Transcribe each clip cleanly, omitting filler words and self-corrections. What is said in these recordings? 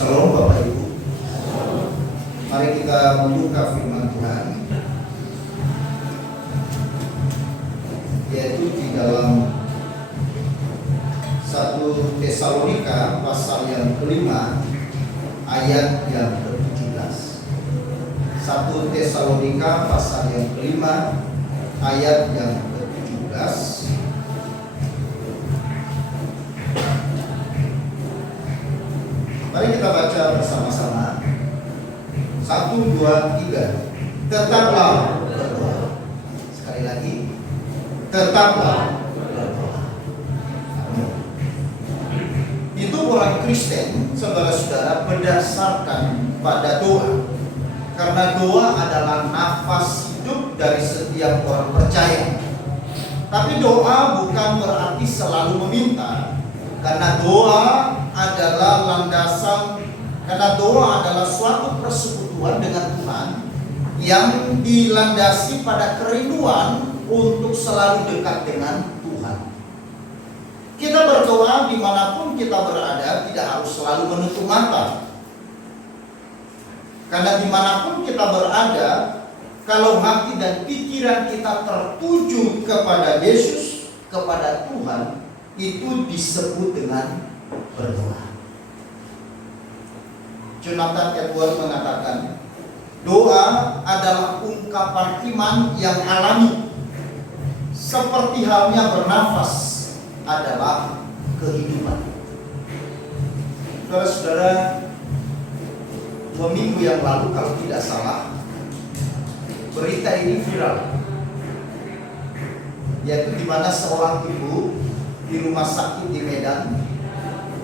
Shalom Bapak Ibu. Mari kita membuka firman Tuhan, yaitu di dalam 1 Tesalonika pasal yang kelima ayat yang ke-17. 1 Tesalonika pasal yang kelima ayat yang ke-17. Mari kita baca bersama-sama. 1, 2, 3. Tetaplah berdoa. Sekali lagi. Tetaplah berdoa. Itu orang Kristen, saudara-saudara, berdasarkan pada doa. Karena doa adalah nafas hidup dari setiap orang percaya. Tapi doa bukan berarti selalu meminta. Karena doa adalah landasan, karena doa adalah suatu persekutuan dengan Tuhan yang dilandasi pada kerinduan untuk selalu dekat dengan Tuhan. Kita berdoa dimanapun kita berada, tidak harus selalu menutup mata. Karena dimanapun kita berada, kalau hati dan pikiran kita tertuju kepada Yesus, kepada Tuhan, itu disebut dengan berdoa. Jonathan Edwards mengatakan, doa adalah ungkapan iman yang alami, seperti halnya bernafas adalah kehidupan. Saudara-saudara, 2 minggu yang lalu kalau tidak salah, berita ini viral, yaitu di mana seorang ibu di rumah sakit di Medan,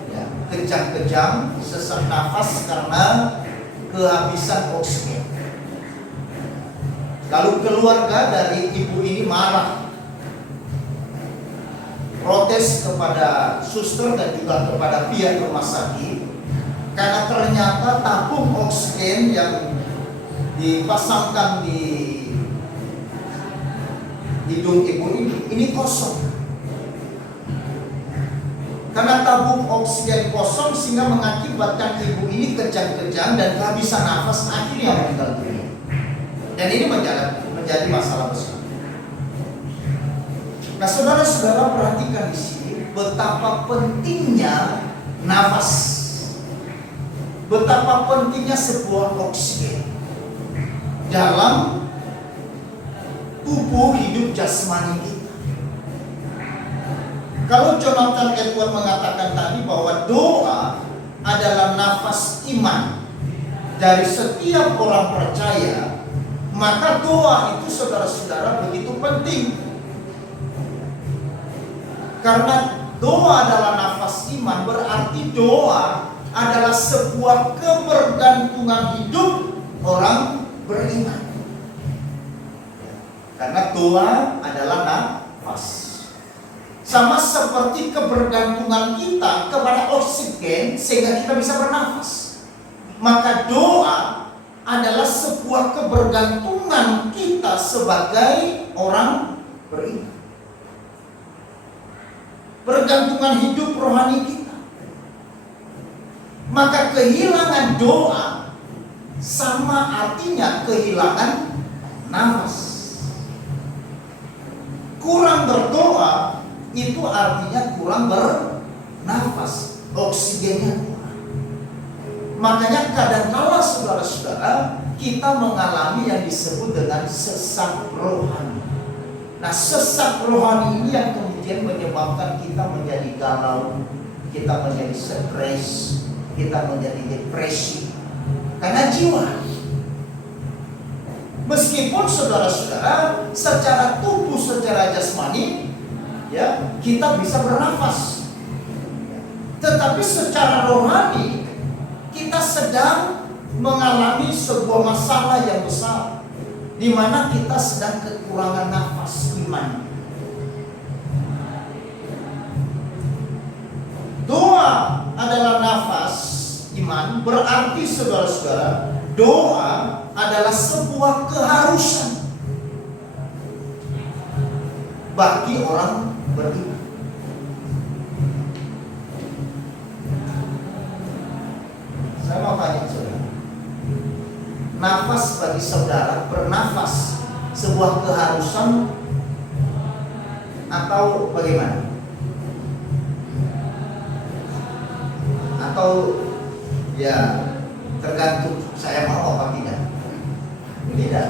ya, kejang-kejang sesak nafas karena kehabisan oksigen. Lalu keluarga dari ibu ini marah, protes kepada suster dan juga kepada pihak rumah sakit, karena ternyata tabung oksigen yang dipasangkan di hidung ibu ini kosong. Karena tabung oksigen kosong sehingga mengakibatkan ibu ini kejang-kejang dan kehabisan nafas, akhirnya meninggal dunia. Dan ini menjadi masalah besar. Nah, saudara-saudara, perhatikan di sini betapa pentingnya nafas, betapa pentingnya sebuah oksigen dalam tubuh hidup jasmani kita. Kalau Jonathan Edwards mengatakan tadi bahwa doa adalah nafas iman dari setiap orang percaya, maka doa itu, saudara-saudara, begitu penting. Karena doa adalah nafas iman, berarti doa adalah sebuah kebergantungan hidup orang beriman. Karena doa adalah nafas. Sama seperti kebergantungan kita kepada oksigen sehingga kita bisa bernafas. Maka doa adalah sebuah kebergantungan kita sebagai orang beriman. Bergantungan hidup rohani kita. Maka kehilangan doa sama artinya kehilangan nafas. Kurang berdoa itu artinya kurang bernafas, oksigennya kurang. Makanya kadang-kala, saudara-saudara, kita mengalami yang disebut dengan sesak rohani. Nah, sesak rohani ini yang kemudian menyebabkan kita menjadi galau, kita menjadi stres, kita menjadi depresi karena jiwa. Meskipun saudara-saudara secara tubuh, secara jasmani, ya, kita bisa bernafas, tetapi secara rohani kita sedang mengalami sebuah masalah yang besar, di mana kita sedang kekurangan nafas iman. Doa adalah nafas iman, berarti saudara-saudara, doa adalah sebuah keharusan bagi orang beriman. Saya Saya mau tanya saudara, nafas bagi saudara, bernafas sebuah keharusan atau bagaimana? Atau ya tergantung saya mau apa tidak? Tidak.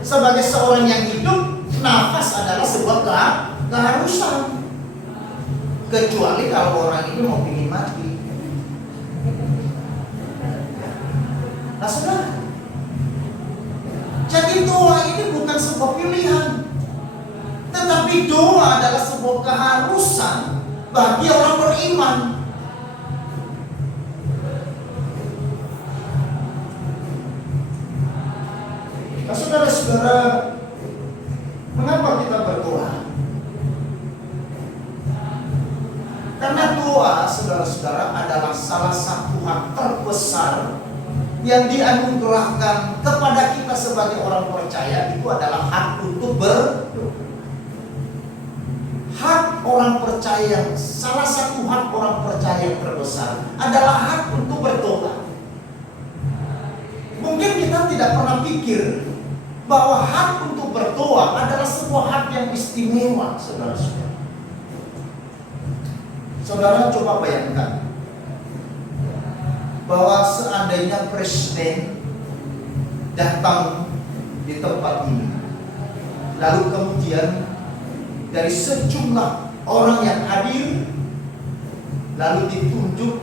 Sebagai seorang yang hidup, nafas adalah sebuah keharusan. Kecuali kalau orang itu mau ingin mati. Nah saudara, jadi doa ini bukan sebuah pilihan, tetapi doa adalah sebuah keharusan bagi orang beriman. Nah saudara-saudara, mengapa kita berdoa? Karena doa, saudara-saudara, adalah salah satu hak terbesar yang dianugerahkan kepada kita sebagai orang percaya. Itu adalah hak untuk berdoa. Hak orang percaya, salah satu hak orang percaya yang terbesar adalah hak untuk berdoa. Mungkin kita tidak pernah pikir bahwa hak untuk berdoa adalah sebuah hak yang istimewa, saudara-saudara. Saudara coba bayangkan bahwa seandainya presiden datang di tempat ini, lalu kemudian dari sejumlah orang yang hadir, lalu ditunjuk,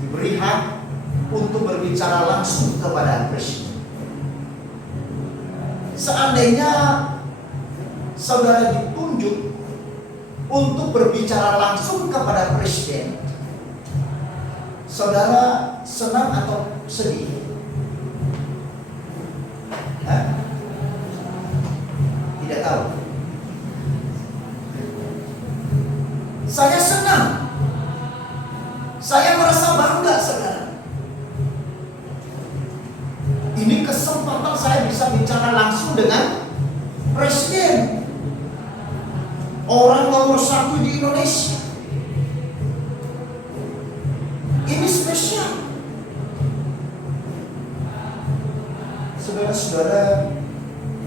diberi hak untuk berbicara langsung kepada presiden. Seandainya saudara ditunjuk untuk berbicara langsung kepada presiden, saudara senang atau sedih? Hah? Tidak tahu. Saya senang. Saya merasa bangga, saudara. Ini kesempatan saya bisa bicara langsung dengan presiden, orang nomor 1 di Indonesia. Ini spesial. Saudara-saudara,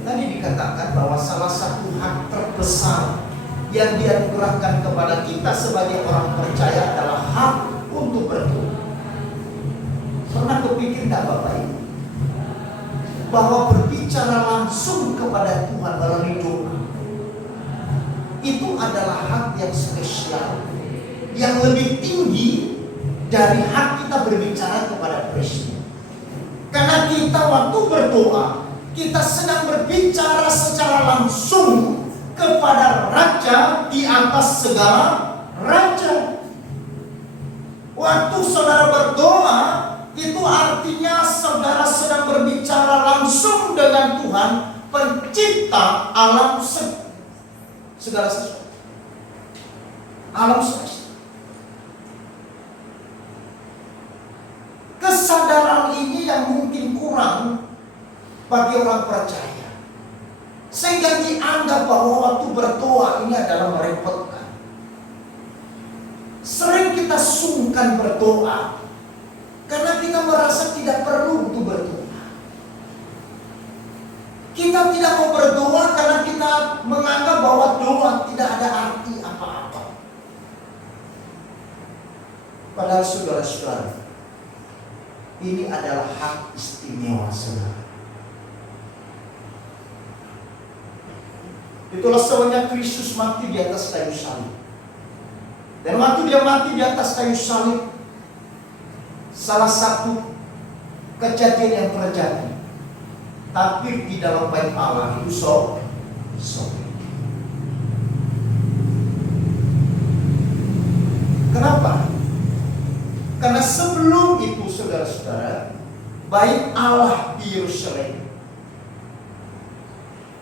tadi dikatakan bahwa salah satu hak terbesar yang dianugerahkan kepada kita sebagai orang percaya adalah hak untuk berdoa. Pernah kepikir tidak Bapak Ibu, bahwa berbicara langsung kepada Tuhan melalui doa itu adalah hak yang spesial, yang lebih tinggi dari hak kita berbicara kepada presiden. Karena kita waktu berdoa, kita sedang berbicara secara langsung kepada Raja di atas segala raja. Waktu saudara berdoa, itu artinya saudara sedang berbicara langsung dengan Tuhan, pencipta alam segala sesuatu, alam semesta. Kesadaran ini yang mungkin kurang bagi orang percaya, sehingga dianggap bahwa waktu berdoa ini adalah merepotkan. Sering kita sungkan berdoa karena kita merasa tidak perlu untuk berdoa. Kita tidak mau berdoa karena kita menganggap bahwa doa tidak ada arti apa-apa. Padahal saudara-saudara, ini adalah hak istimewa saudara. Itulah sebabnya Kristus mati di atas kayu salib. Dan waktu dia mati di atas kayu salib, salah satu kejadian yang terjadi, takbir di dalam bait Allah itu sobek. Kenapa? Karena sebelum itu saudara-saudara, bait Allah di Yerusalem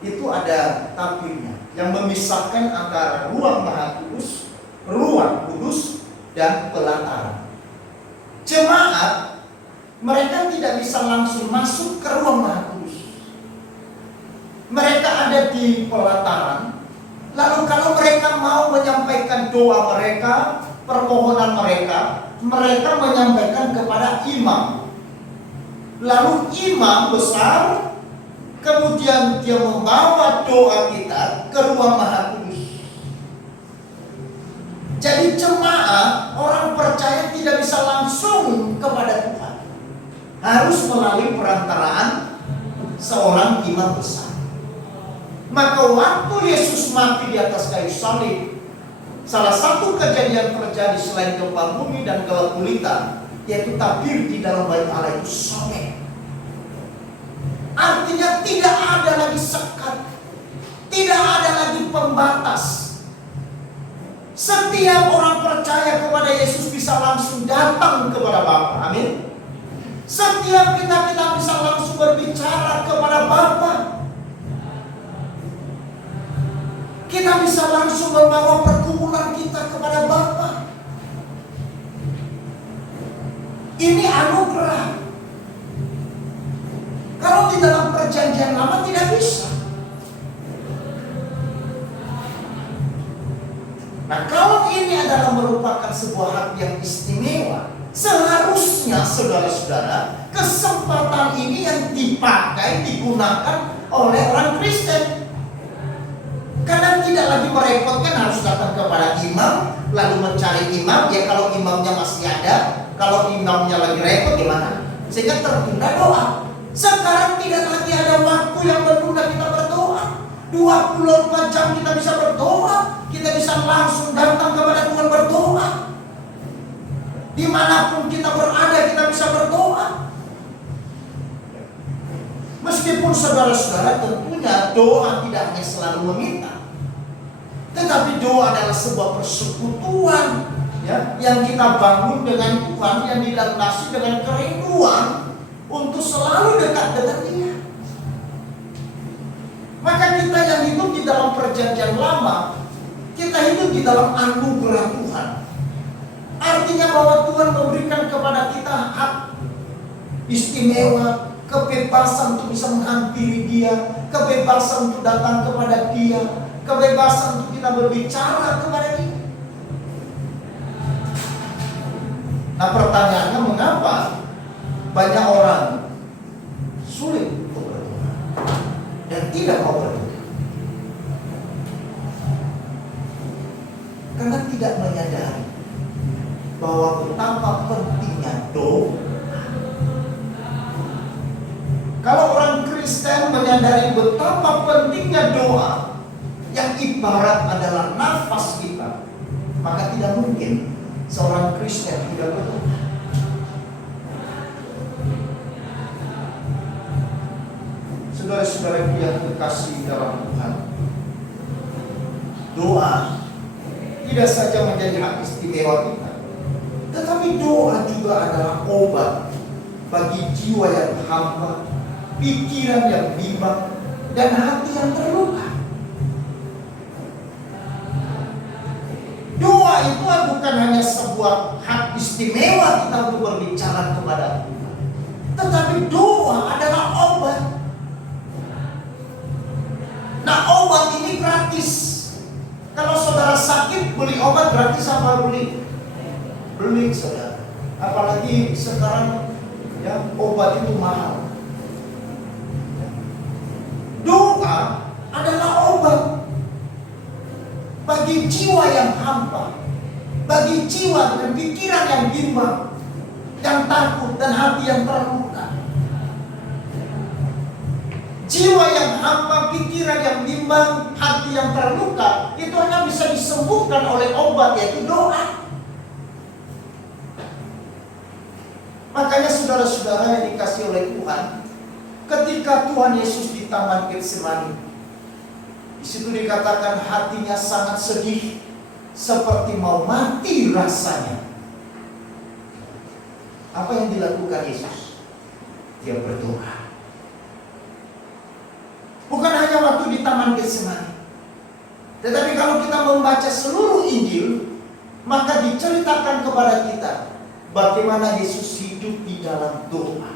itu ada takbirnya yang memisahkan antara ruang Maha Kudus, ruang kudus, dan pelataran. Jemaat mereka tidak bisa langsung masuk ke ruang Maha Kudus. Mereka ada di pelataran. Lalu kalau mereka mau menyampaikan doa mereka, permohonan mereka, mereka menyampaikan kepada imam. Lalu imam besar kemudian dia membawa doa kita ke ruang Maha Kudus. Jadi jemaat, orang percaya tidak bisa langsung kepada Tuhan, harus melalui perantaraan seorang imam besar. Maka waktu Yesus mati di atas kayu salib, salah satu kejadian terjadi selain gempa bumi dan gelap gulita, yaitu tabir di dalam bait Allah itu sobek. Artinya tidak ada lagi sekat, tidak ada lagi pembatas. Setiap orang percaya kepada Yesus bisa langsung datang kepada Bapa. Amin. Setiap kita bisa langsung berbicara kepada Bapa. Kita bisa langsung membawa pergumulan kita kepada Bapa. Ini anugerah. Kalau di dalam perjanjian lama tidak bisa. Nah, kalau ini adalah merupakan sebuah hak yang istimewa, seharusnya saudara-saudara, kesempatan ini yang dipakai, digunakan oleh orang Kristen. Karena tidak lagi merepotkan harus datang kepada imam, lalu mencari imam. Ya kalau imamnya masih ada, kalau imamnya lagi repot gimana? Sehingga tertunda doa. Sekarang tidak lagi ada waktu yang menunda kita berdoa. 24 jam kita bisa berdoa. Kita bisa langsung datang kepada Tuhan berdoa. Dimanapun kita berada kita bisa berdoa. Meskipun saudara-saudara tentunya doa tidak hanya selalu meminta, tetapi doa adalah sebuah persekutuan ya, yang kita bangun dengan Tuhan, yang dilandasi dengan kerinduan untuk selalu dekat dengan Dia. Maka kita yang hidup di dalam perjanjian lama, kita hidup di dalam anugerah Tuhan. Artinya bahwa Tuhan memberikan kepada kita hak istimewa, kebebasan untuk bisa menghampiri Dia, kebebasan untuk datang kepada Dia, kebebasan untuk kita berbicara kepada Dia. Nah, pertanyaannya, mengapa banyak orang sulit untuk berdoa dan tidak mau berdoa? Karena tidak menyadari bahwa betapa pentingnya doa. Kalau orang Kristen menyadari betapa pentingnya doa, yang ibarat adalah nafas kita, maka tidak mungkin seorang Kristen tidak berdoa. Saudara-saudara yang terkasih dalam Tuhan, doa tidak saja menjadi hak istimewa kita, tetapi doa juga adalah obat bagi jiwa yang hampa, pikiran yang bimbang, dan hati yang terluka. Doa itu bukan hanya sebuah hak istimewa kita untuk berbicara kepada Tuhan, tetapi doa adalah obat. Nah, obat ini gratis. Kalau saudara sakit, beli obat gratis apa beli? Beli, saudara. Apalagi sekarang ya, obat itu mahal. Doa adalah obat bagi jiwa yang hampa, bagi jiwa dan pikiran yang bimbang, yang takut dan hati yang terluka. Jiwa yang hampa, pikiran yang bimbang, hati yang terluka, itu hanya bisa disembuhkan oleh obat, yaitu doa. Makanya saudara-saudara yang dikasih oleh Tuhan, ketika Tuhan Yesus di Taman Getsemani, di situ dikatakan hatinya sangat sedih, seperti mau mati rasanya. Apa yang dilakukan Yesus? Dia berdoa. Bukan hanya waktu di Taman Getsemani, tetapi kalau kita membaca seluruh Injil, maka diceritakan kepada kita bagaimana Yesus hidup di dalam doa.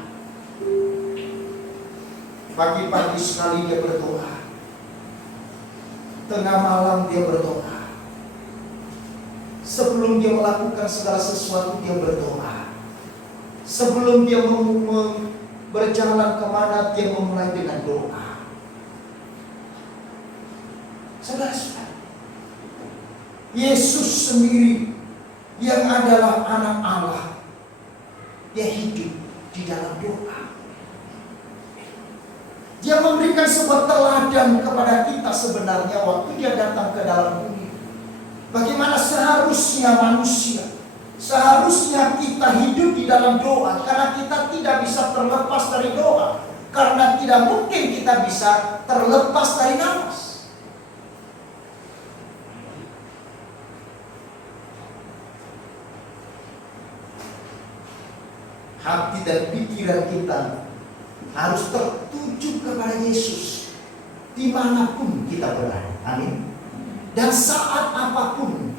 Pagi-pagi sekali dia berdoa, tengah malam dia berdoa, Sebelum dia melakukan segala sesuatu, dia berdoa. Sebelum dia berjalan kemana, dia memulai dengan doa. Saudara-saudara, Yesus sendiri yang adalah anak Allah, dia hidup di dalam doa. Dia memberikan sebuah teladan kepada kita sebenarnya waktu dia datang ke dalam bumi. Bagaimana seharusnya manusia, seharusnya kita hidup di dalam doa. Karena kita tidak bisa terlepas dari doa. Karena tidak mungkin kita bisa terlepas dari nafas. Hati dan pikiran kita harus tertuju kepada Yesus dimanapun kita berada. Amin. Dan saat apapun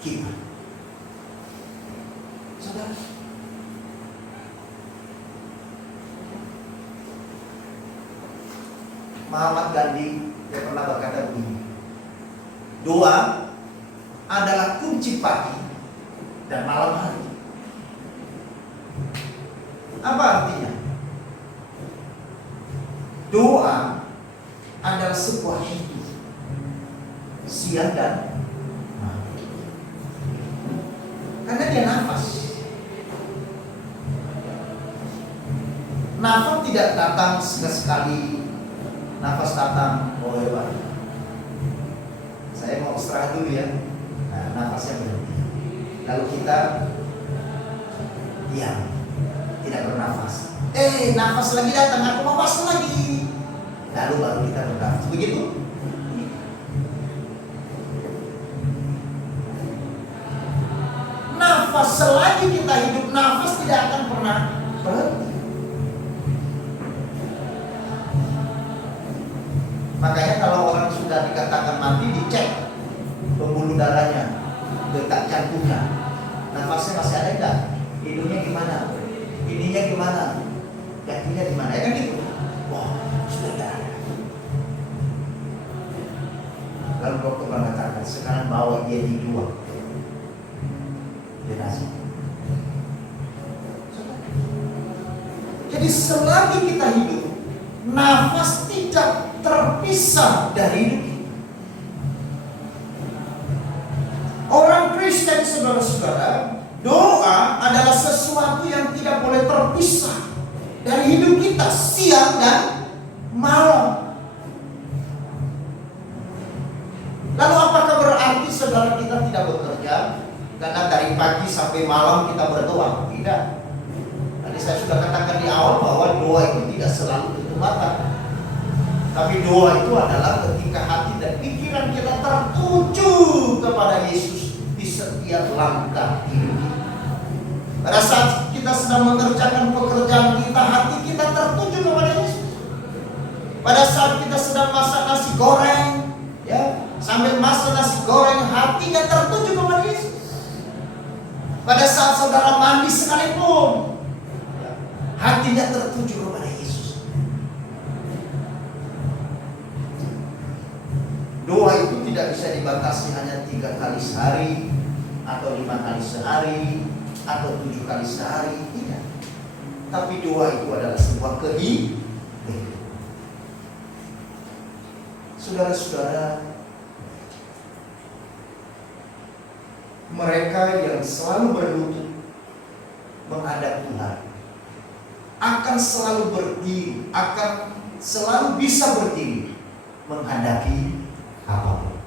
kita. Saudara, Muhammad Gandhi dia pernah berkata begini, doa adalah kunci pagi dan malam hari. Apa artinya? Doa adalah sebuah hidup siang dan malam. Karena dia nafas. Nafas tidak datang sekali. Nafas datang, oh hebat. Saya mau istirahat dulu ya. Nah, nafasnya berhenti. Lalu kita diam, tidak bernafas. Nafas lagi datang, aku mau masuk lagi. Lalu baru kita bernafas. Begitu? Nafas, selagi kita hidup, nafas tidak akan pernah berhenti. Makanya kalau orang sudah dikatakan mati, dicek pembuluh darahnya, detak jantungnya, nafasnya masih ada enggak? Hidungnya gimana? Ininya gimana? Jantungnya gimana? Ya kan gitu. Wah, sudah ada. Lalu dokter mengatakan, sekarang bawa dia di dua jenazah. Jadi selagi kita hidup, nafas tidak terpisah dari hidup kita. Orang Kristen, saudara-saudara, doa adalah sesuatu yang tidak boleh terpisah dari hidup kita siang dan malam. Lalu apakah berarti saudara kita tidak bekerja karena dari pagi sampai malam kita berdoa? Tidak. Tadi saya sudah katakan di awal bahwa doa itu tidak selalu tutup mata. Tapi doa itu adalah ketika hati dan pikiran kita tertuju kepada Yesus di setiap langkah hidup kita. Pada saat kita sedang mengerjakan pekerjaan kita, hati kita tertuju kepada Yesus. Pada saat kita sedang masak nasi goreng, ya, sambil masak nasi goreng, hatinya tertuju kepada Yesus. Pada saat saudara mandi sekalipun, ya, hatinya tertuju kepada Yesus. Doa itu tidak bisa dibatasi hanya 3 kali sehari, atau 5 kali sehari, atau 7 kali sehari. Tidak. Tapi doa itu adalah sebuah kehidupan. Saudara-saudara, mereka yang selalu berlutut menghadap Tuhan akan selalu berdiri, akan selalu bisa berdiri menghadapi apapun.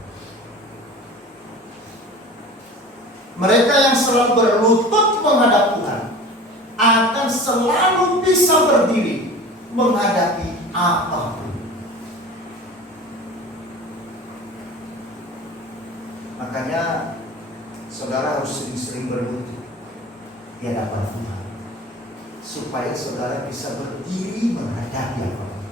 Mereka yang selalu berlutut menghadap Tuhan akan selalu bisa berdiri menghadapi apapun. Makanya saudara harus sering-sering berlutut di hadapan Tuhan supaya saudara bisa berdiri menghadapi apapun.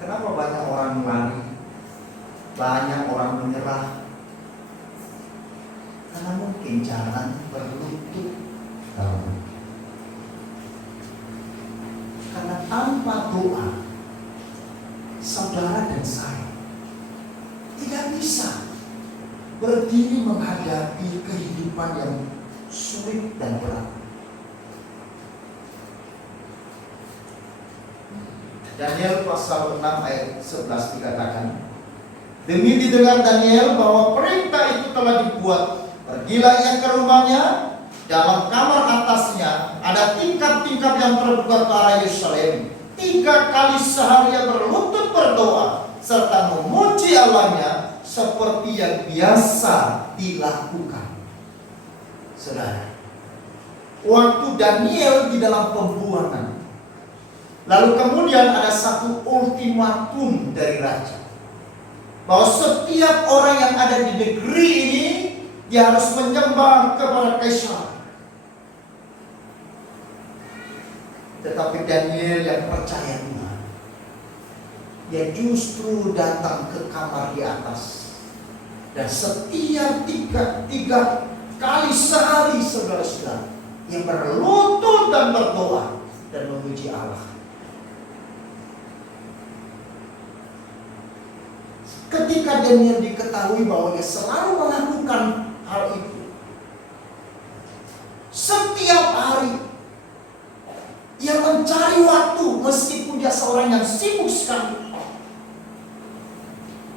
Kenapa banyak orang lari, banyak orang menyerah? Karena mungkin jangan berlutut dalam doa. Karena tanpa doa, saudara dan saya tidak bisa berdiri menghadapi kehidupan yang sulit dan berat. Daniel pasal 6 ayat 11 dikatakan, demi didengar Daniel bahwa perintah itu telah dibuat, pergilah ia ke rumahnya, dalam kamar atasnya ada tingkap-tingkap yang terbuka ke arah Yerusalem. 3 kali sehari ia berlutut berdoa serta memuji Allahnya seperti yang biasa dilakukan. Saudara, waktu Daniel di dalam pembuangan, lalu kemudian ada satu ultimatum dari raja, bahwa setiap orang yang ada di negeri ini dia harus menyembah kepada kaisar. Tetapi Daniel yang percaya Tuhan, dia justru datang ke kamar di atas, dan setiap tiga kali sehari, saudara-saudara, yang berlutut dan berdoa dan memuji Allah. Ketika Daniel diketahui bahwa dia selalu melakukan hal itu, setiap hari ia mencari waktu, meskipun dia seorang yang sibuk sekali,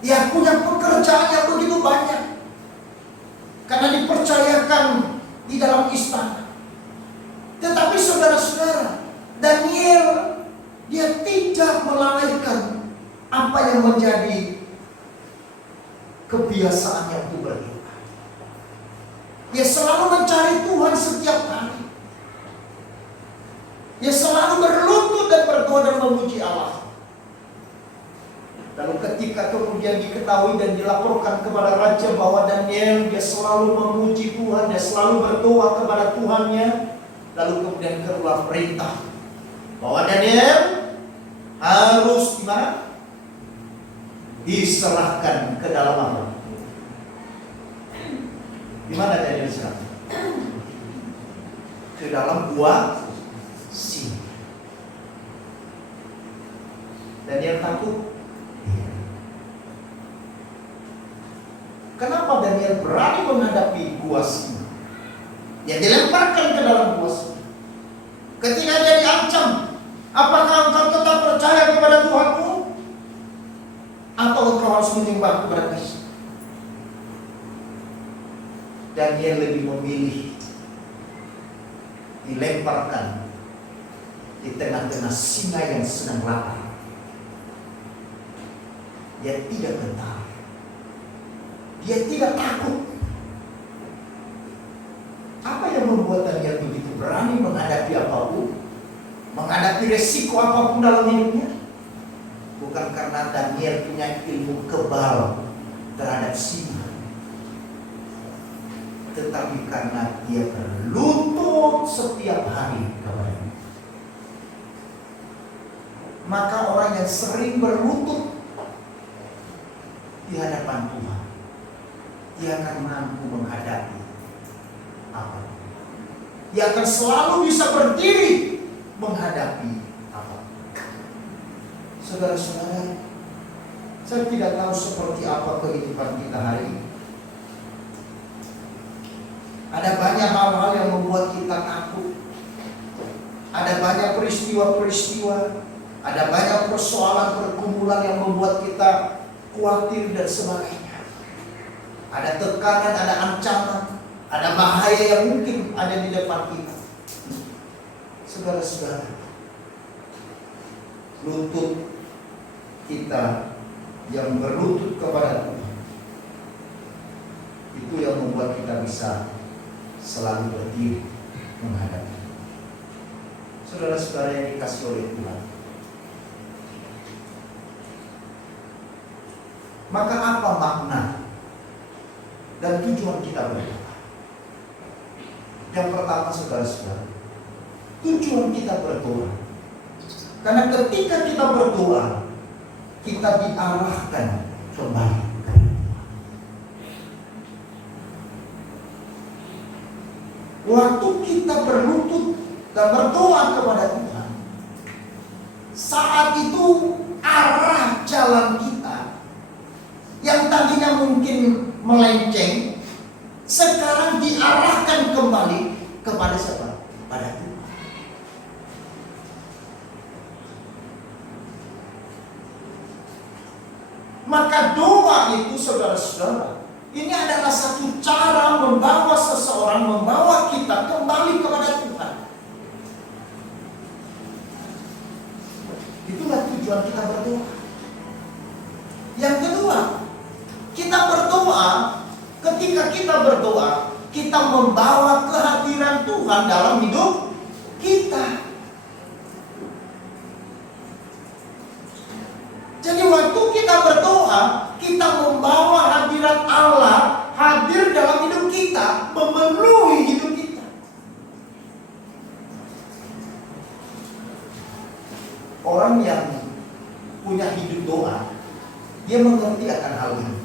dia punya pekerjaan yang begitu banyak karena dipercayakan di dalam istana. Tetapi saudara-saudara, Daniel dia tidak melalaikan apa yang menjadi kebiasaannya untuk berdoa. Dia selalu mencari Tuhan setiap hari. Dia selalu berlutut dan berdoa dan memuji Allah. Lalu ketika kemudian diketahui dan dilaporkan kepada raja bahwa Daniel dia selalu memuji Tuhan, dia selalu berdoa kepada Tuhannya, lalu kemudian keluar perintah bahwa Daniel harus gimana? Diserahkan ke dalam apa? Di mana Daniel diserahkan? Ke dalam gua singa. Daniel takut. Kenapa Daniel berani menghadapi gua singa? Ya dilemparkan ke dalam gua singa. Ketika dia diancam, apakah engkau tetap percaya kepada Tuhanmu? Atau engkau harus menyembah kepada Kristus? Daniel lebih memilih dilemparkan di tengah-tengah singa yang sedang lapar. Dia tidak gentar, dia tidak takut. Apa yang membuat Daniel begitu berani menghadapi apapun, menghadapi resiko apapun dalam hidupnya? Bukan karena Daniel punya ilmu kebal terhadap singa, tetapi karena dia berlutut setiap hari kepadanya. Maka orang yang sering berlutut di hadapan Tuhan, dia akan mampu menghadapi apa? Dia akan selalu bisa berdiri menghadapi apa? Saudara-saudara, saya tidak tahu seperti apa kehidupan kita hari ini. Ada banyak hal-hal yang membuat kita takut. Ada banyak peristiwa-peristiwa, ada banyak persoalan pergumulan yang membuat kita khawatir dan sebagainya. Ada tekanan, ada ancaman, ada bahaya yang mungkin ada di depan kita. Saudara-saudara, lutut kita yang berlutut kepada Tuhan, itu yang membuat kita bisa selalu berdiri menghadapi. Saudara-saudara yang dikasihi oleh Tuhan, maka apa makna dan tujuan kita berdoa? Yang pertama, saudara-saudara, tujuan kita berdoa karena ketika kita berdoa, kita diarahkan kembali ke Tuhan. Waktu kita berlutut dan berdoa kepada Tuhan, saat itu arah jalan kita yang tadinya mungkin melenceng, sekarang diarahkan kembali kepada siapa? Pada Tuhan. Maka doa itu, saudara-saudara, ini adalah satu cara membawa seseorang, membawa kita kembali kepada Tuhan. Itulah tujuan kita berdoa. Yang kedua, kita berdoa, ketika kita berdoa, kita membawa kehadiran Tuhan dalam hidup kita. Jadi waktu kita berdoa, kita membawa hadirat Allah hadir dalam hidup kita, memenuhi hidup kita. Orang yang punya hidup doa, dia mengerti akan hal ini.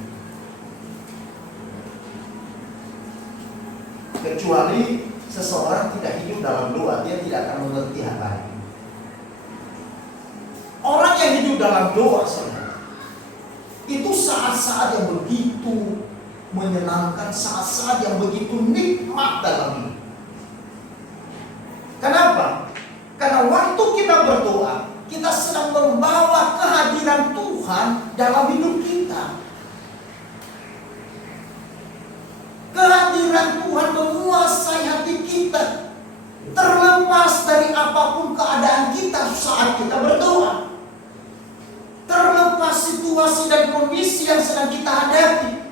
Kecuali seseorang tidak hidup dalam doa, dia tidak akan mengerti hal ini. Orang yang hidup dalam doa, saudara, itu saat-saat yang begitu menyenangkan, saat-saat yang begitu nikmat dalam hidup. Kenapa? Karena waktu kita berdoa, kita sedang membawa kehadiran Tuhan dalam hidup kita. Kehadiran Tuhan menguasai hati kita, terlepas dari apapun keadaan kita saat kita berdoa. Terlepas situasi dan kondisi yang sedang kita hadapi.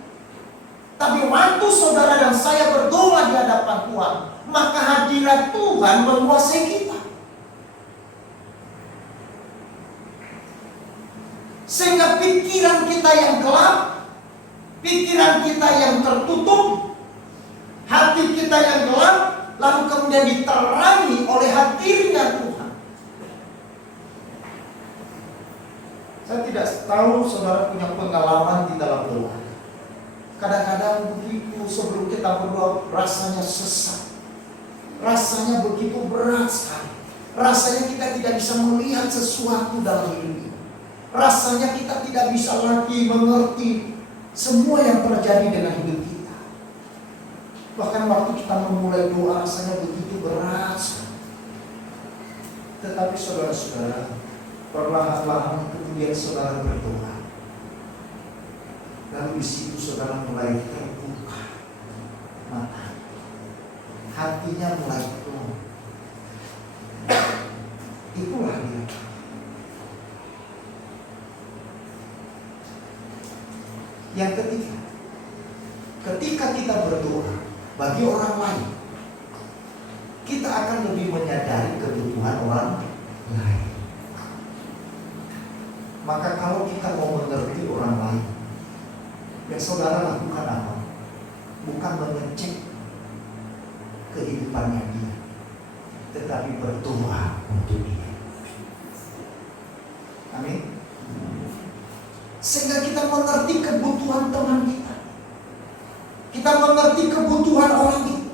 Tapi waktu saudara dan saya berdoa di hadapan Tuhan, maka hadirat Tuhan menguasai kita. Sehingga pikiran kita yang gelap, pikiran kita yang tertutup, hati kita yang gelap, lalu kemudian diterangi oleh hadirnya Tuhan. Saya tidak tahu saudara punya pengalaman di dalam doa. Kadang-kadang begitu sebelum kita berdoa rasanya sesak, rasanya begitu berat sekali. Rasanya kita tidak bisa melihat sesuatu dalam hidup ini. Rasanya kita tidak bisa lagi mengerti semua yang terjadi dengan hidup kita. Bahkan waktu kita memulai doa rasanya begitu berat sekali. Tetapi saudara-saudara, perlahan-lahan kemudian saudara berdoa. Lalu di situ saudara mulai terbuka mata, hatinya mulai penuh. Itulah dia. Yang ketiga, ketika kita berdoa bagi orang lain, kita akan lebih menyadari kebutuhan orang lain. Maka kalau kita mau mengerti orang lain, yang saudara lakukan apa? Bukan mengecek kehidupannya dia, tetapi berdoa untuk dia. Amin. Sehingga kita mengerti kebutuhan teman kita, kita mengerti kebutuhan orang itu,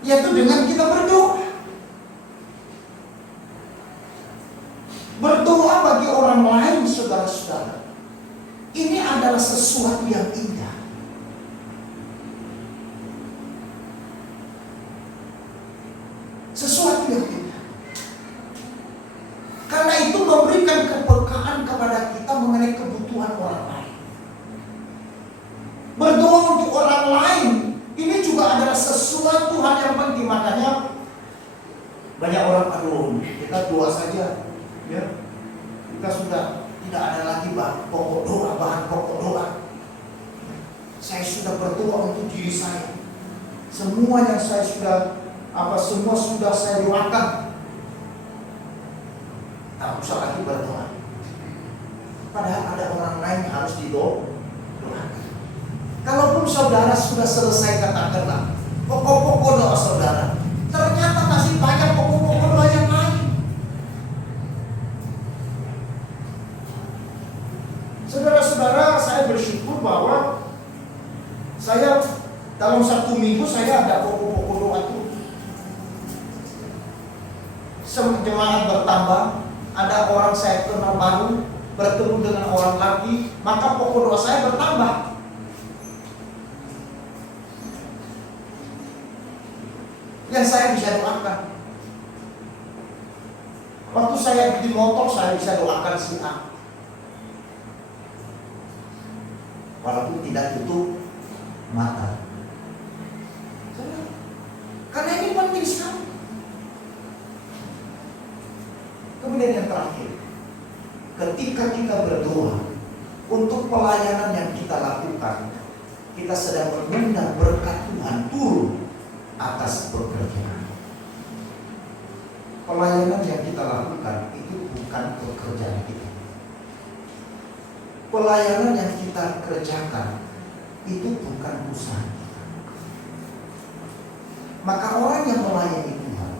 yaitu dengan kita berdoa. Berdoa bagi orang lain, saudara-saudara, ini adalah sesuatu yang indah. Sesuatu yang indah. Karena itu memberikan kepekaan kepada kita mengenai kebutuhan orang lain. Berdoa untuk orang lain ini juga adalah sesuatu hal yang penting. Makanya banyak orang, aduh, kita doa saja, ya, kita sudah tidak ada lagi bahan pokok doa. Saya sudah berdoa untuk diri saya. Semua yang saya semua sudah saya doakan. Tak usah lagi berdoa. Padahal ada orang lain yang harus didoakan. Kalaupun saudara sudah selesai katakanlah pokok-pokok doa saudara, ternyata masih banyak pokok-pokok doa yang lain. Saudara-saudara, saya bersyukur bahwa saya dalam 1 minggu saya ada pokok-pokok doa itu. Jemaat bertambah, ada orang saya kenal baru, bertemu dengan orang lagi, maka pokok doa saya bertambah. Yang saya bisa doakan. Waktu saya di motor, saya bisa doakan si A. Walaupun tidak tutup mata. Karena ini penting sekali. Kemudian yang terakhir, ketika kita berdoa untuk pelayanan yang kita lakukan, kita sedang mengundang berkat Tuhan turun atas pekerjaan. Pelayanan yang kita lakukan itu bukan pekerjaan kita. Pelayanan yang kita kerjakan itu bukan usaha kita. Maka orang yang melayani Tuhan,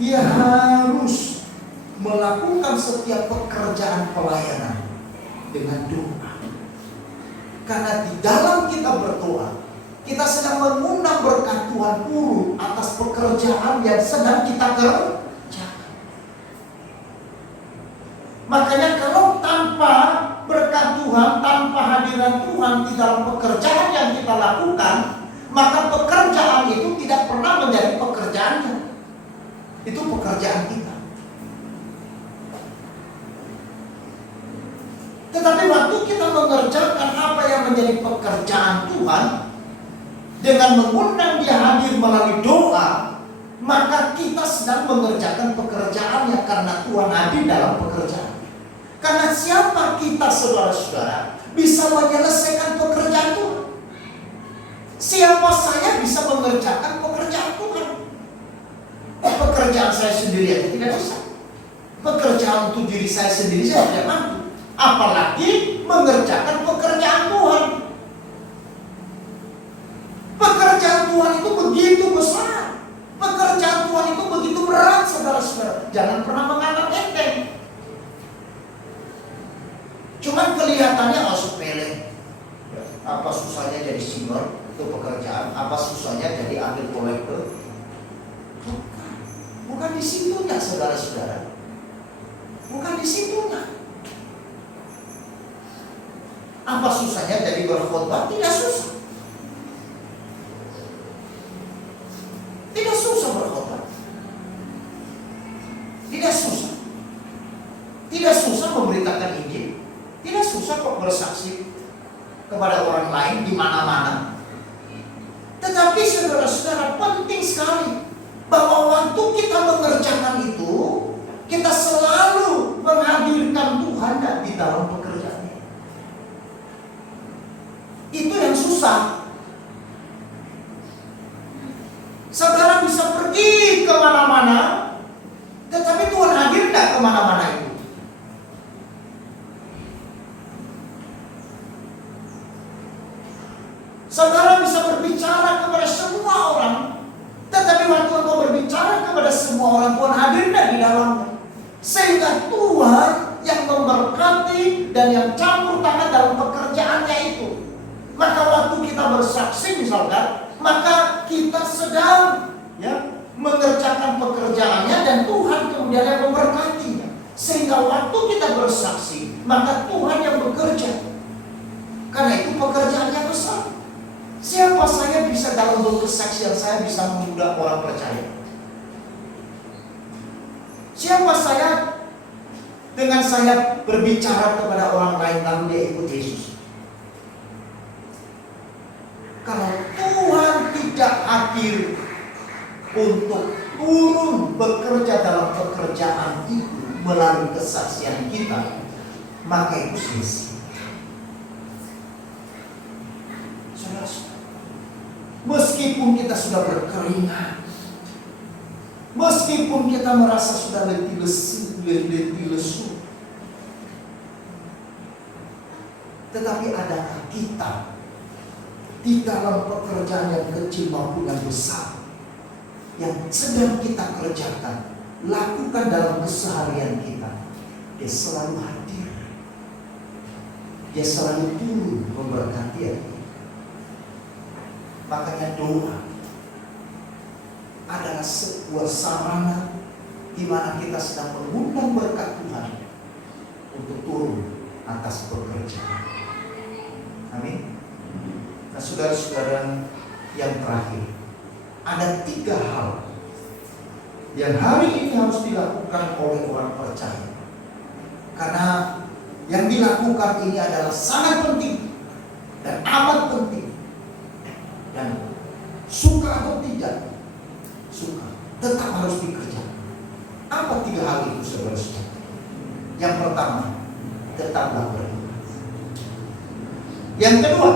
dia harus melakukan setiap pekerjaan pelayanan dengan doa. Karena di dalam kita berdoa, kita sedang mengundang berkat Tuhan turun atas pekerjaan yang sedang kita kerjakan. Makanya kalau tanpa berkat Tuhan, tanpa hadiran Tuhan di dalam pekerjaan yang kita lakukan, maka pekerjaan itu tidak pernah menjadi pekerjaannya. Itu pekerjaan kita. Tetapi waktu kita mengerjakan apa yang menjadi pekerjaan Tuhan, dengan mengundang dia hadir melalui doa, maka kita sedang mengerjakan pekerjaannya karena Tuhan hadir dalam pekerjaan. Karena siapa kita, saudara-saudara, bisa menyelesaikan pekerjaan Tuhan? Siapa saya bisa mengerjakan pekerjaan Tuhan? Pekerjaan saya sendiri aja tidak bisa. Pekerjaan untuk diri saya sendiri saya tidak mampu. Apalagi mengerjakan pekerjaan Tuhan. Pekerjaan Tuhan itu begitu besar. Pekerjaan Tuhan itu begitu berat, saudara-saudara. Jangan pernah menganggap enteng. Cuman kelihatannya sepele. Apa susahnya jadi singer itu pekerjaan? Apa susahnya jadi ambil kolektor? Bukan di situnya, saudara-saudara. Bukan di situnya. Apa susahnya jadi berkhotbah? Tidak susah. Tidak susah berkhotbah. Tidak susah. Tidak susah memberitakan Injil. Tidak susah kok bersaksi kepada orang lain di mana-mana. Tetapi saudara-saudara, penting sekali bahwa waktu kita mengerjakan itu, kita selalu menghadirkan Tuhan di dalam pekerjaannya. Itu yang susah. Saudara bisa pergi kemana-mana, tetapi Tuhan hadir tidak kemana-mana itu. Saudara bisa berbicara kepada semua orang, tetapi waktu engkau berbicara kepada semua orang, Tuhan hadir di dalamnya. Sehingga Tuhan yang memberkati dan yang campur tangan dalam pekerjaannya itu. Maka waktu kita bersaksi misalkan, maka kita sedang mengerjakan pekerjaannya dan Tuhan kemudian yang memberkatinya. Sehingga waktu kita bersaksi, maka Tuhan yang bekerja. Karena itu pekerjaannya besar. Siapa saya bisa dalam bentuk kesaksian saya bisa mengundang orang percaya? Siapa saya dengan saya berbicara kepada orang lain lalu dia ikut Yesus? Kalau Tuhan tidak hadir untuk turun bekerja dalam pekerjaan itu melalui kesaksian kita, maka itu sia-sia. Meskipun kita sudah berkeringat, meskipun kita merasa sudah letih lesu, tetapi adakah kita di dalam pekerjaan yang kecil maupun yang besar yang sedang kita kerjakan, lakukan dalam keseharian kita, dia selalu hadir, dia selalu turun memberkati kita. Makanya doa adalah sebuah sarana di mana kita sedang mengundang berkat Tuhan untuk turun atas pekerjaan. Amin. Nah, saudara-saudara yang terakhir, ada 3 hal yang hari ini harus dilakukan oleh orang percaya. Karena yang dilakukan ini adalah sangat penting dan amat penting. Dan suka atau tidak, suka, tetap harus dikerjakan. Apa 3 hal itu, saudara-saudara? Yang pertama, tetaplah beriman. Yang kedua,